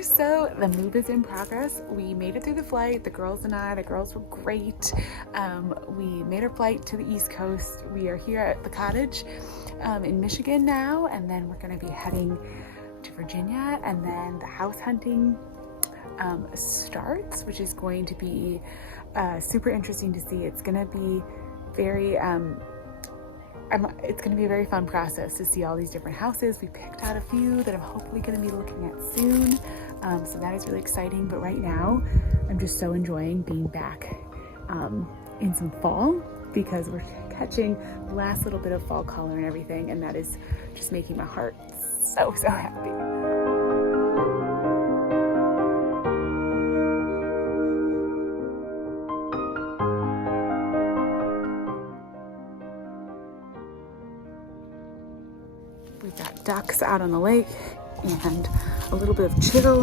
there. So the move is in progress. We made it through the flight. The girls were great. We made our flight to the East Coast. We are here at the cottage in Michigan now, and then we're going to be heading to Virginia, and then the house hunting starts, which is going to be super interesting to see. It's going to be very it's going to be a very fun process to see all these different houses. We picked out a few that I'm hopefully going to be looking at soon, so that is really exciting. But right now I'm just so enjoying being back in some fall, because we're catching the last little bit of fall color and everything, and that is just making my heart so happy. We've got ducks out on the lake and a little bit of chill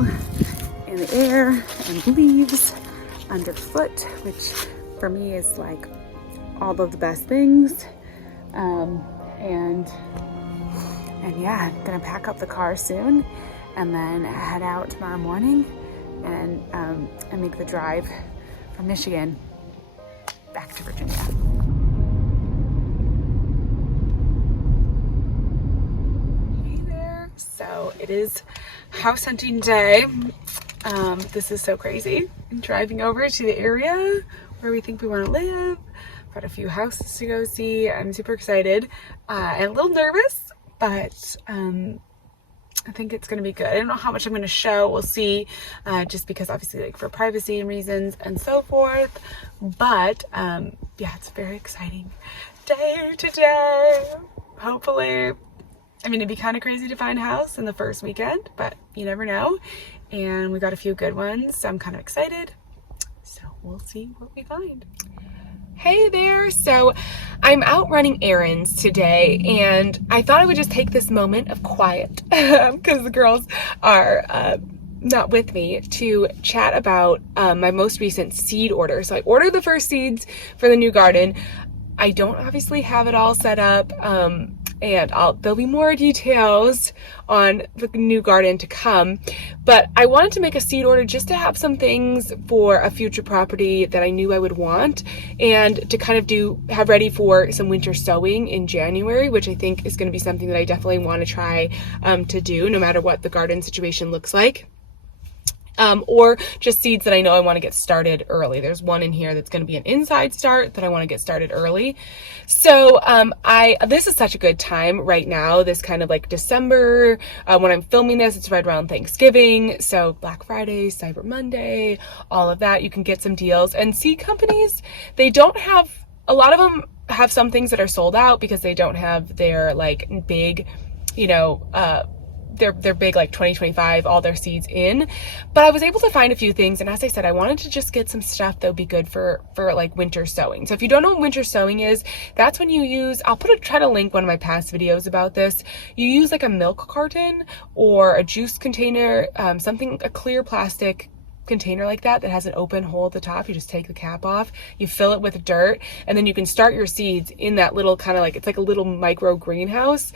in the air and leaves underfoot, which for me is like all of the best things. And yeah, I'm gonna pack up the car soon and then head out tomorrow morning and make the drive from Michigan back to Virginia. So it is house hunting day. This is so crazy. I'm driving over to the area where we think we want to live. Got a few houses to go see. I'm super excited and a little nervous, but I think it's going to be good. I don't know how much I'm going to show. We'll see, just because obviously like for privacy and reasons and so forth. But yeah, it's a very exciting day today. Hopefully. I mean, it'd be kind of crazy to find a house in the first weekend, but you never know. And we got a few good ones, so I'm kind of excited. So we'll see what we find. Hey there. So I'm out running errands today, and I thought I would just take this moment of quiet because the girls are not with me to chat about my most recent seed order. So I ordered the first seeds for the new garden. I don't obviously have it all set up. And there'll be more details on the new garden to come, but I wanted to make a seed order just to have some things for a future property that I knew I would want, and to kind of have ready for some winter sowing in January, which I think is going to be something that I definitely want to try to do no matter what the garden situation looks like. Or just seeds that I know I want to get started early. There's one in here that's going to be an inside start that I want to get started early. So this is such a good time right now, this kind of like December, when I'm filming this, it's right around Thanksgiving. So Black Friday, Cyber Monday, all of that, you can get some deals. And seed companies, a lot of them have some things that are sold out because they don't have their like big, their big like 2025, all their seeds in. But I was able to find a few things, and as I said, I wanted to just get some stuff that would be good for like winter sowing. So if you don't know what winter sowing is, that's when you use, try to link one of my past videos about this. You use like a milk carton or a juice container, a clear plastic container like that has an open hole at the top. You just take the cap off, you fill it with dirt, and then you can start your seeds in that little kind of like, it's like a little micro greenhouse.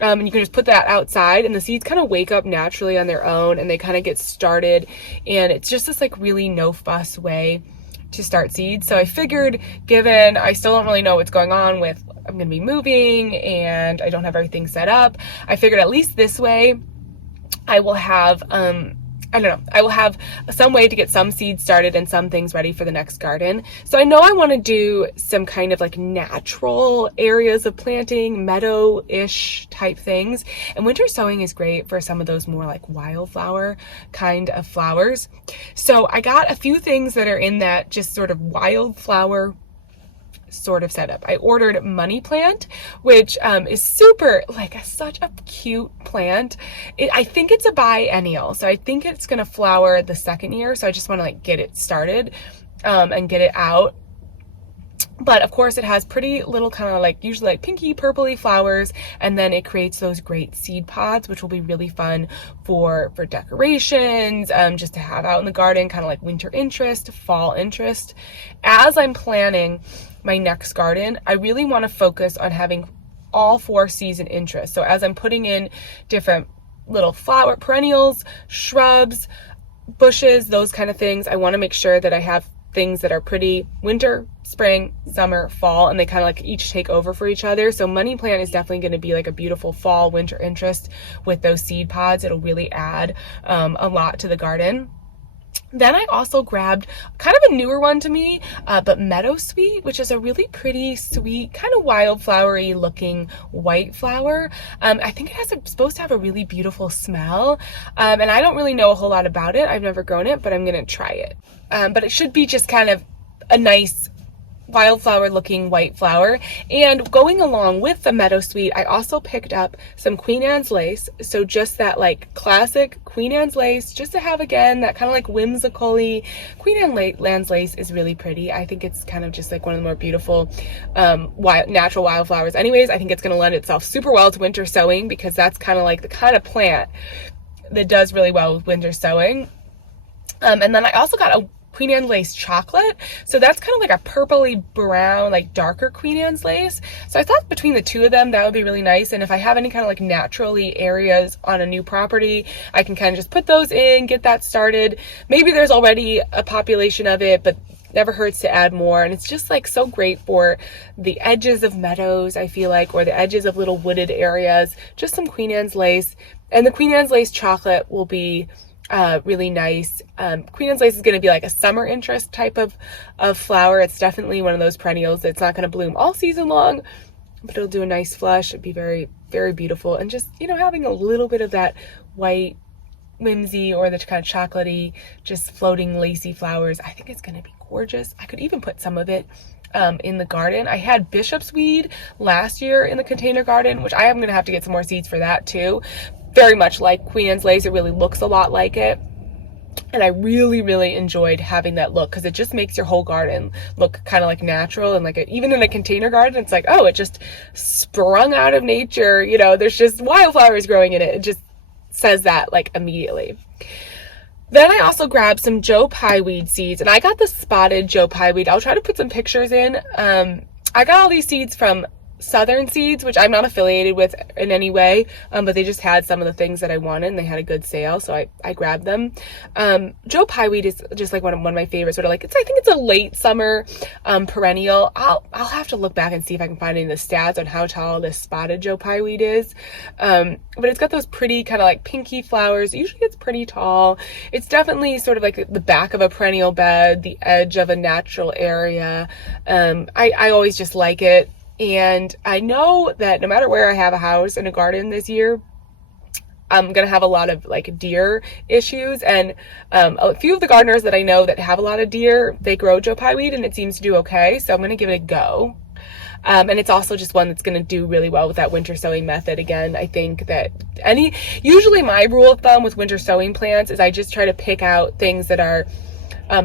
And you can just put that outside, and the seeds kind of wake up naturally on their own, and they kind of get started. And it's just this like really no fuss way to start seeds. So I figured, given I still don't really know what's going on with, I'm going to be moving and I don't have everything set up, I figured at least this way I will have, I will have some way to get some seeds started and some things ready for the next garden. So I know I want to do some kind of like natural areas of planting, meadow-ish type things. And winter sowing is great for some of those more like wildflower kind of flowers. So I got a few things that are in that just sort of wildflower sort of setup. I ordered money plant, which is super, like such a cute plant. I think it's a biennial, so I think it's gonna flower the second year. So I just want to like get it started and get it out. But of course it has pretty little kind of like usually like pinky purpley flowers, and then it creates those great seed pods, which will be really fun for decorations, just to have out in the garden, kind of like winter interest, fall interest. As I'm planning my next garden, I really want to focus on having all 4 season interests. So as I'm putting in different little flower perennials, shrubs, bushes, those kind of things. I want to make sure that I have things that are pretty winter, spring, summer, fall, and they kind of like each take over for each other. So money plant is definitely going to be like a beautiful fall, winter interest with those seed pods. It'll really add a lot to the garden. Then I also grabbed kind of a newer one to me, but meadowsweet, which is a really pretty, sweet, kind of wildflowery looking white flower. I think it's supposed to have a really beautiful smell, and I don't really know a whole lot about it. I've never grown it, but I'm going to try it. But it should be just kind of a nice wildflower looking white flower. And going along with the meadowsweet, I also picked up some Queen Anne's lace. So just that like classic Queen Anne's lace, just to have again that kind of like whimsically. Queen Anne's lace is really pretty. I think it's kind of just like one of the more beautiful natural wildflowers. Anyways, I think it's going to lend itself super well to winter sowing, because that's kind of like the kind of plant that does really well with winter sowing. And then I also got a Queen Anne's lace chocolate. So that's kind of like a purpley brown, like darker Queen Anne's lace. So I thought between the two of them, that would be really nice. And if I have any kind of like naturally areas on a new property, I can kind of just put those in, get that started. Maybe there's already a population of it, but never hurts to add more. And it's just like so great for the edges of meadows, I feel like, or the edges of little wooded areas. Just some Queen Anne's lace. And the Queen Anne's lace chocolate will be really nice. Queen Anne's lace is going to be like a summer interest type of flower. It's definitely one of those perennials that's not going to bloom all season long, but it'll do a nice flush. It'd be very, very beautiful. And just, you know, having a little bit of that white whimsy or the kind of chocolatey, just floating lacy flowers, I think it's going to be gorgeous. I could even put some of it in the garden. I had bishop's weed last year in the container garden, which I am going to have to get some more seeds for that too. Very much like Queen Anne's lace, it really looks a lot like it. And I really, really enjoyed having that look, because it just makes your whole garden look kind of like natural. And like even in a container garden, it's like, oh, it just sprung out of nature. You know, there's just wildflowers growing in it. It just says that like immediately. Then I also grabbed some Joe Pye weed seeds, and I got the spotted Joe Pye weed. I'll try to put some pictures in. I got all these seeds from Southern Seeds, which I'm not affiliated with in any way, but they just had some of the things that I wanted, and they had a good sale, so I grabbed them. Joe Pye weed is just like one of my favorites. Sort of like I think it's a late summer perennial. I'll have to look back and see if I can find any of the stats on how tall this spotted Joe Pye weed is. But it's got those pretty kind of like pinky flowers. Usually it's pretty tall. It's definitely sort of like the back of a perennial bed, the edge of a natural area. I always just like it. And I know that no matter where I have a house and a garden this year, I'm going to have a lot of like deer issues. And a few of the gardeners that I know that have a lot of deer, they grow Joe Pye weed and it seems to do okay. So I'm going to give it a go. And it's also just one that's going to do really well with that winter sowing method. Again, I think that usually my rule of thumb with winter sowing plants is I just try to pick out things that are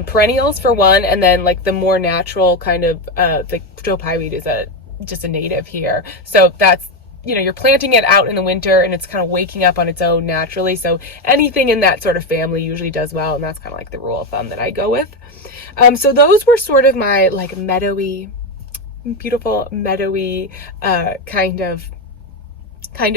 perennials for one, and then like the more natural kind of the Joe Pye weed is just a native here. So that's, you know, you're planting it out in the winter and it's kind of waking up on its own naturally. So anything in that sort of family usually does well. And that's kind of like the rule of thumb that I go with. So those were sort of my like meadowy, beautiful meadowy kind of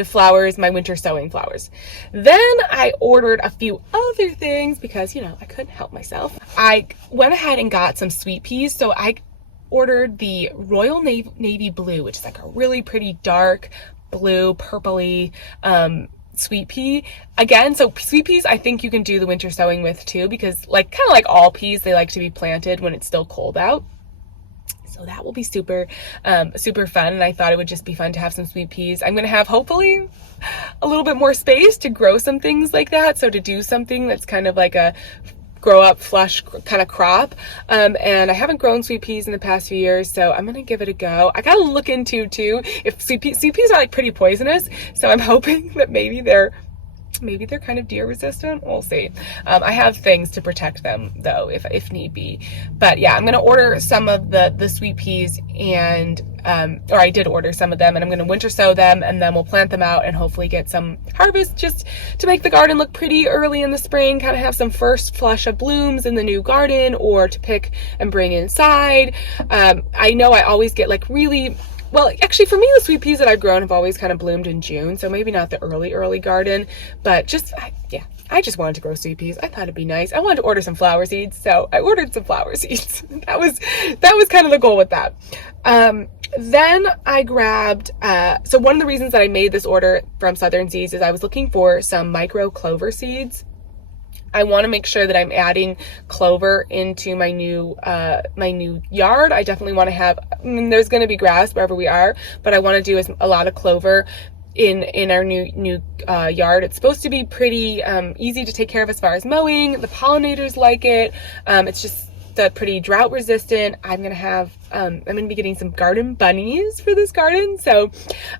flowers, my winter sowing flowers. Then I ordered a few other things because, you know, I couldn't help myself. I went ahead and got some sweet peas. So I ordered the Royal Navy Blue, which is like a really pretty dark blue, purpley sweet pea. Again, so sweet peas I think you can do the winter sowing with too, because like kind of like all peas, they like to be planted when it's still cold out. So that will be super fun. And I thought it would just be fun to have some sweet peas. I'm going to have hopefully a little bit more space to grow some things like that. So to do something that's kind of like a grow up flush kind of crop. And I haven't grown sweet peas in the past few years, so I'm going to give it a go. I got to look into too if sweet peas are like pretty poisonous. So I'm hoping that maybe they're kind of deer resistant. We'll see. I have things to protect them though, if need be. But yeah, I'm going to order some of the sweet peas and, or I did order some of them, and I'm going to winter sow them, and then we'll plant them out and hopefully get some harvest just to make the garden look pretty early in the spring, kind of have some first flush of blooms in the new garden or to pick and bring inside. I know I always get like really well, actually for me, the sweet peas that I've grown have always kind of bloomed in June. So maybe not the early garden, but just, yeah, I just wanted to grow sweet peas. I thought it'd be nice. I wanted to order some flower seeds. So I ordered some flower seeds. That was kind of the goal with that. Then I grabbed, so one of the reasons that I made this order from Southern Seeds is I was looking for some micro clover seeds. I want to make sure that I'm adding clover into my new yard. I definitely want to have, there's going to be grass wherever we are, but I want to do a lot of clover in our new yard. It's supposed to be pretty easy to take care of as far as mowing. The pollinators like it. It's just pretty drought resistant. I'm gonna be getting some garden bunnies for this garden, so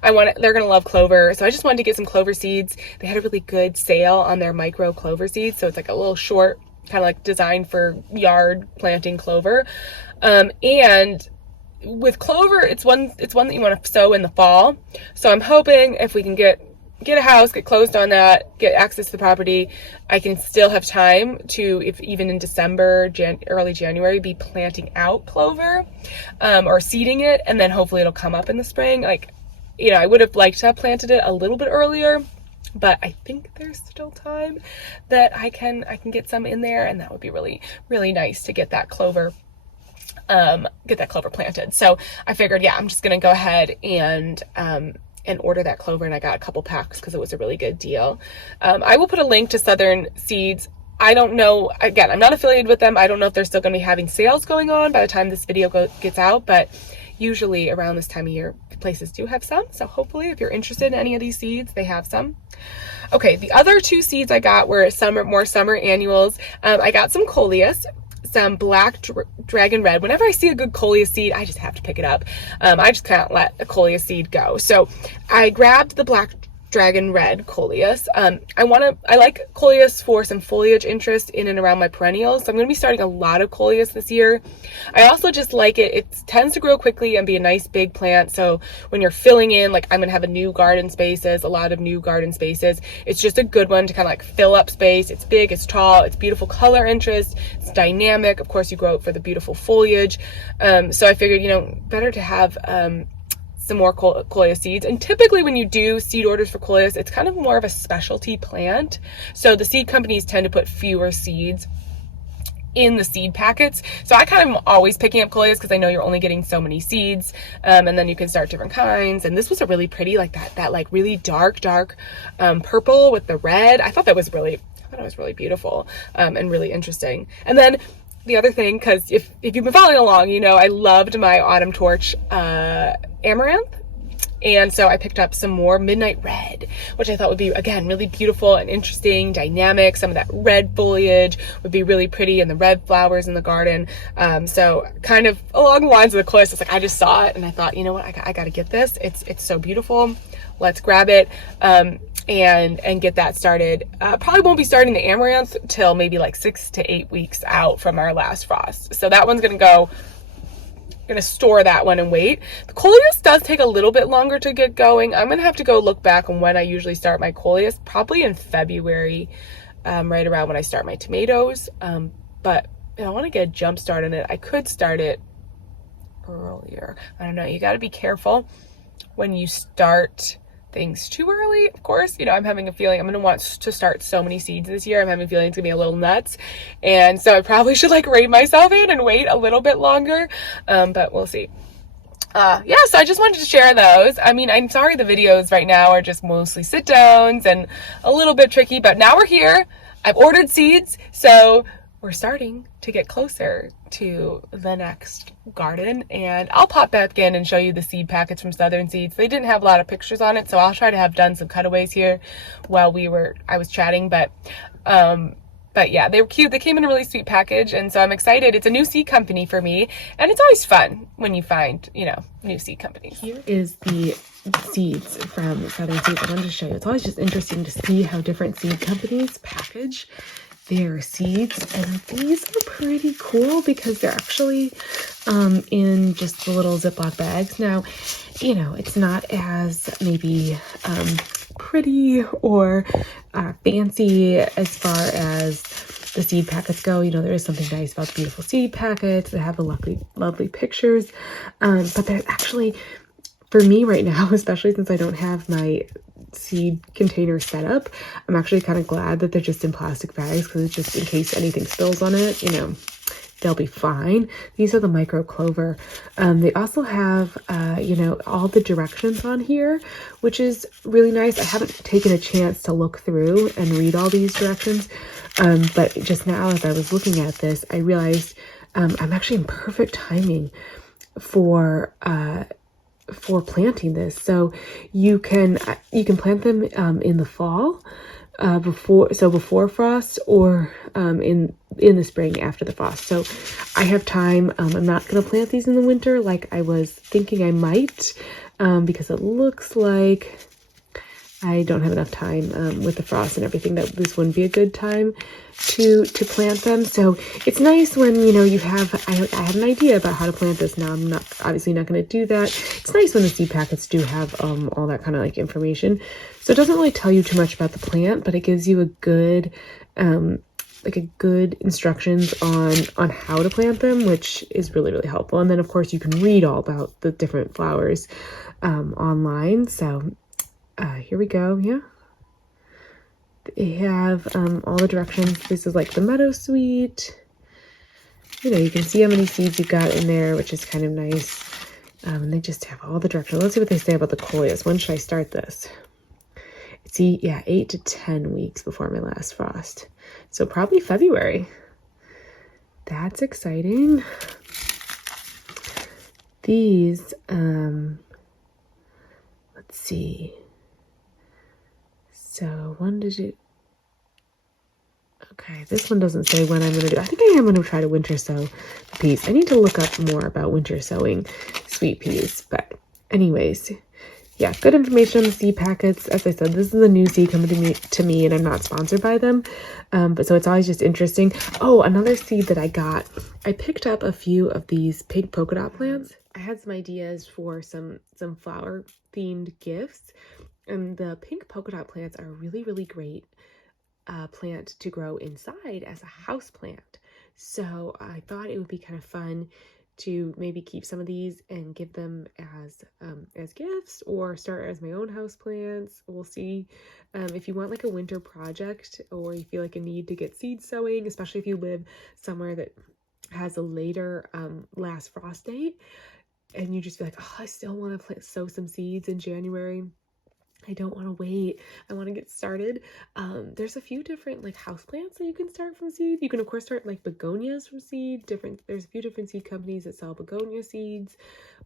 they're gonna love clover. So I just wanted to get some clover seeds. They had a really good sale on their micro clover seeds, so it's like a little short, kind of like designed for yard planting clover. And with clover, it's one that you want to sow in the fall. So I'm hoping if we can get a house, get closed on that, get access to the property, I can still have time to, if even in December, early January, be planting out clover, or seeding it, and then hopefully it'll come up in the spring. Like, you know, I would have liked to have planted it a little bit earlier, but I think there's still time that I can get some in there, and that would be really, really nice to get that clover planted. So I figured, yeah, I'm just gonna go ahead and order that clover, and I got a couple packs because it was a really good deal. I will put a link to Southern Seeds. I don't know, again, I'm not affiliated with them. I don't know if they're still going to be having sales going on by the time this video gets out, but usually around this time of year, places do have some. So hopefully if you're interested in any of these seeds, they have some. Okay, the other two seeds I got were more summer annuals. I got some coleus, some black dragon red. Whenever I see a good coleus seed, I just have to pick it up. I just can't let a coleus seed go. So I grabbed the black dragon red coleus. I like coleus for some foliage interest in and around my perennials. So I'm going to be starting a lot of coleus this year. I also just like it. It tends to grow quickly and be a nice big plant. So when you're filling in, like I'm going to have a lot of new garden spaces. It's just a good one to kind of like fill up space. It's big, it's tall, it's beautiful color interest, it's dynamic. Of course, you grow it for the beautiful foliage. So I figured, you know, better to have some more coleus seeds. And typically when you do seed orders for coleus, it's kind of more of a specialty plant. So the seed companies tend to put fewer seeds in the seed packets. So I kind of am always picking up coleus because I know you're only getting so many seeds, and then you can start different kinds. And this was a really pretty, like that like really dark purple with the red. I thought it was really beautiful, and really interesting. And then the other thing, because if you've been following along, you know I loved my autumn torch amaranth. And so I picked up some more midnight red, which I thought would be, again, really beautiful and interesting, dynamic. Some of that red foliage would be really pretty, and the red flowers in the garden. So kind of along the lines of the coleus, it's like I just saw it and I thought, you know what, I got to get this. It's so beautiful. Let's grab it and get that started. Probably won't be starting the amaranth till maybe like 6 to 8 weeks out from our last frost. So that one's going to store that one and wait. The coleus does take a little bit longer to get going. I'm gonna have to go look back on when I usually start my coleus, probably in February, right around when I start my tomatoes. But I want to get a jump start on it. I could start it earlier. I don't know. You got to be careful when you start things too early. Of course, you know, I'm having a feeling I'm going to want to start so many seeds this year. I'm having a feeling it's going to be a little nuts. And so I probably should like rein myself in and wait a little bit longer. But we'll see. Yeah, so I just wanted to share those. I mean, I'm sorry the videos right now are just mostly sit downs and a little bit tricky, but now we're here. I've ordered seeds, so we're starting to get closer to the next garden, and I'll pop back in and show you the seed packets from Southern Seeds. They didn't have a lot of pictures on it, so I'll try to have done some cutaways here while I was chatting, but yeah, they were cute. They came in a really sweet package, and so I'm excited. It's a new seed company for me, and it's always fun when you find, you know, new seed companies. Here is the seeds from Southern Seeds. I wanted to show you. It's always just interesting to see how different seed companies package their seeds, and these are pretty cool because they're actually in just the little Ziploc bags. Now, you know, it's not as maybe pretty or fancy as far as the seed packets go. You know, there is something nice about the beautiful seed packets. They have the lovely pictures, but they're actually for me right now, especially since I don't have my seed container set up, I'm actually kind of glad that they're just in plastic bags, because it's just in case anything spills on it, you know, they'll be fine. These are the micro clover. They also have, you know, all the directions on here, which is really nice. I haven't taken a chance to look through and read all these directions, but just now as I was looking at this, I realized I'm actually in perfect timing for planting this. So you can plant them in the fall, before frost, or in the spring after the frost. So I have time. I'm not going to plant these in the winter like I was thinking I might, because it looks like I don't have enough time with the frost and everything, that this wouldn't be a good time to plant them. So it's nice when, you know, you have, I have an idea about how to plant this. Now I'm obviously not going to do that. It's nice when the seed packets do have all that kind of like information. So it doesn't really tell you too much about the plant, but it gives you a good good instructions on how to plant them, which is really, really helpful. And then of course you can read all about the different flowers online. So here we go. Yeah, they have all the directions. This is like the meadowsweet. You know, you can see how many seeds you've got in there, which is kind of nice. And they just have all the directions. Let's see what they say about the coleus. When should I start this? See, yeah, 8 to 10 weeks before my last frost. So probably February. That's exciting. These, let's see. So when did you... Okay, this one doesn't say when I'm going to do. I think I am going to try to winter sow the peas. I need to look up more about winter sowing sweet peas. But anyways, yeah, good information on the seed packets. As I said, this is a new seed coming to me, and I'm not sponsored by them. But so it's always just interesting. Oh, another seed that I got. I picked up a few of these pink polka dot plants. I had some ideas for some flower themed gifts. And the pink polka dot plants are really, really great plant to grow inside as a house plant. So I thought it would be kind of fun to maybe keep some of these and give them as gifts, or start as my own house plants. We'll see. If you want like a winter project, or you feel like a need to get seed sowing, especially if you live somewhere that has a later last frost date, and you just feel like, oh, I still want to sow some seeds in January. I don't want to wait. I want to get started. There's a few different like house plants that you can start from seed. You can of course start like begonias from seed. There's a few different seed companies that sell begonia seeds,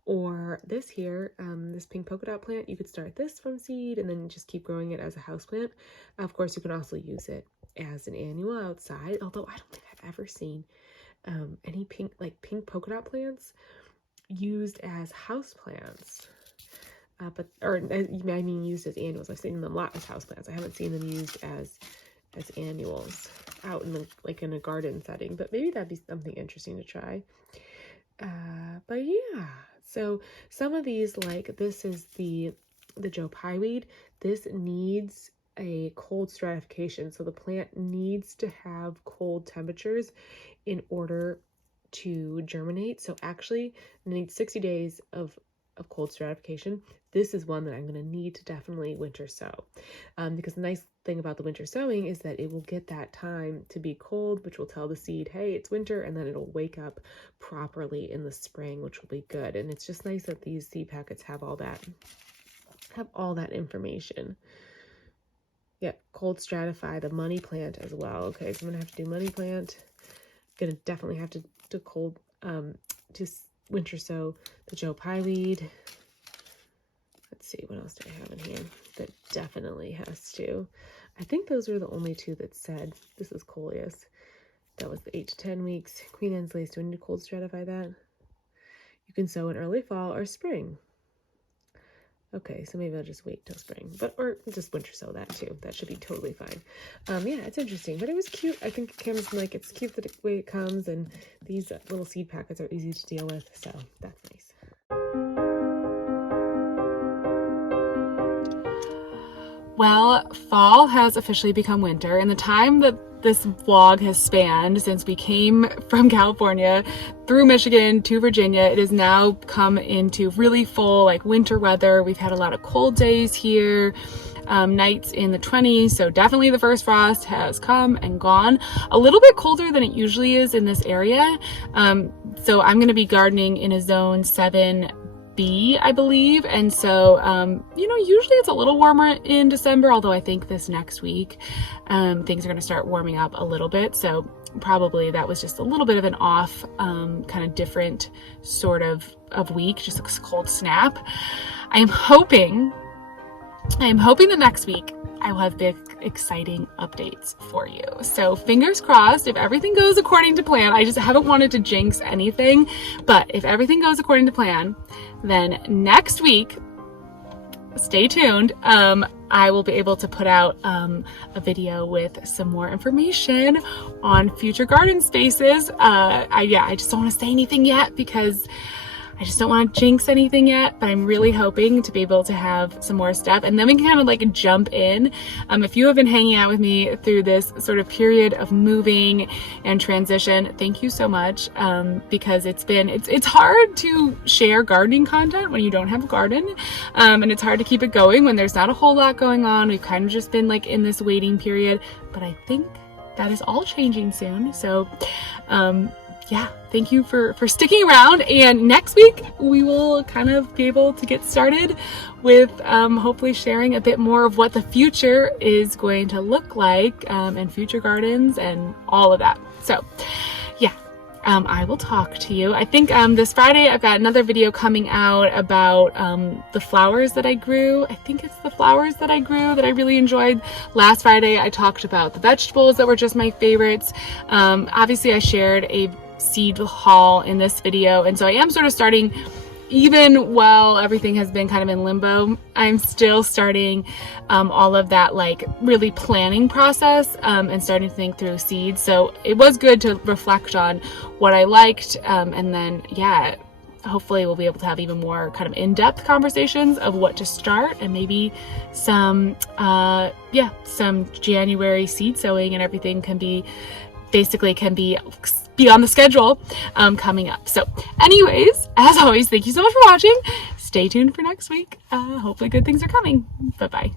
or this here, this pink polka dot plant. You could start this from seed and then just keep growing it as a house plant. Of course, you can also use it as an annual outside. Although I don't think I've ever seen any pink polka dot plants used as house plants. Used as annuals. I've seen them a lot as houseplants. I haven't seen them used as annuals out in in a garden setting, but maybe that'd be something interesting to try. But yeah, so some of these, like this is the Joe Pyeweed. This needs a cold stratification, so the plant needs to have cold temperatures in order to germinate. So actually, it needs 60 days of cold stratification. This is one that I'm going to need to definitely winter sow, because the nice thing about the winter sowing is that it will get that time to be cold, which will tell the seed, hey, it's winter, and then it'll wake up properly in the spring, which will be good. And it's just nice that these seed packets have all that information. Yep, cold stratify the money plant as well. Okay, so I'm gonna have to do money plant. Gonna definitely have to cold to winter sow the Joe Pyeweed. Let's see, what else do I have in here that definitely has to? I think those were the only two that said. This is coleus. That was the 8 to 10 weeks. Queen Anne's lace. Do I need to cold stratify that? You can sow in early fall or spring. Okay, so maybe I'll just wait till spring, or just winter sow that too. That should be totally fine. Yeah, it's interesting, but it was cute. I think Kim's like, it's cute the way it comes, and these little seed packets are easy to deal with, so that's nice. Well, fall has officially become winter, and the time that this vlog has spanned since we came from California through Michigan to Virginia. It has now come into really full like winter weather. We've had a lot of cold days here, nights in the 20s. So definitely the first frost has come and gone. A little bit colder than it usually is in this area. So I'm going to be gardening in a zone 7B, I believe. And so, you know, usually it's a little warmer in December, although I think this next week, things are going to start warming up a little bit. So probably that was just a little bit of an off, kind of different sort of week, just a cold snap. I am hoping that next week I will have big, exciting updates for you. So fingers crossed, if everything goes according to plan. I just haven't wanted to jinx anything, but if everything goes according to plan, then next week, stay tuned. I will be able to put out a video with some more information on future garden spaces. I just don't want to say anything yet because I just don't want to jinx anything yet, but I'm really hoping to be able to have some more stuff, and then we can kind of like jump in. If you have been hanging out with me through this sort of period of moving and transition, thank you so much, because it's hard to share gardening content when you don't have a garden, and it's hard to keep it going when there's not a whole lot going on. We've kind of just been like in this waiting period, but I think that is all changing soon. So yeah, thank you for sticking around, and next week we will kind of be able to get started with hopefully sharing a bit more of what the future is going to look like, and future gardens and all of that. So yeah, I will talk to you. I think this Friday I've got another video coming out about the flowers that I grew. I think it's the flowers that I grew that I really enjoyed. Last Friday I talked about the vegetables that were just my favorites. Obviously I shared a seed haul in this video, and so I am sort of starting, even while everything has been kind of in limbo, I'm still starting all of that like really planning process, and starting to think through seeds. So it was good to reflect on what I liked, and then yeah, hopefully we'll be able to have even more kind of in-depth conversations of what to start, and maybe some January seed sowing and everything can be on the schedule coming up. So anyways, as always, thank you so much for watching. Stay tuned for next week. Hopefully good things are coming. Bye-bye.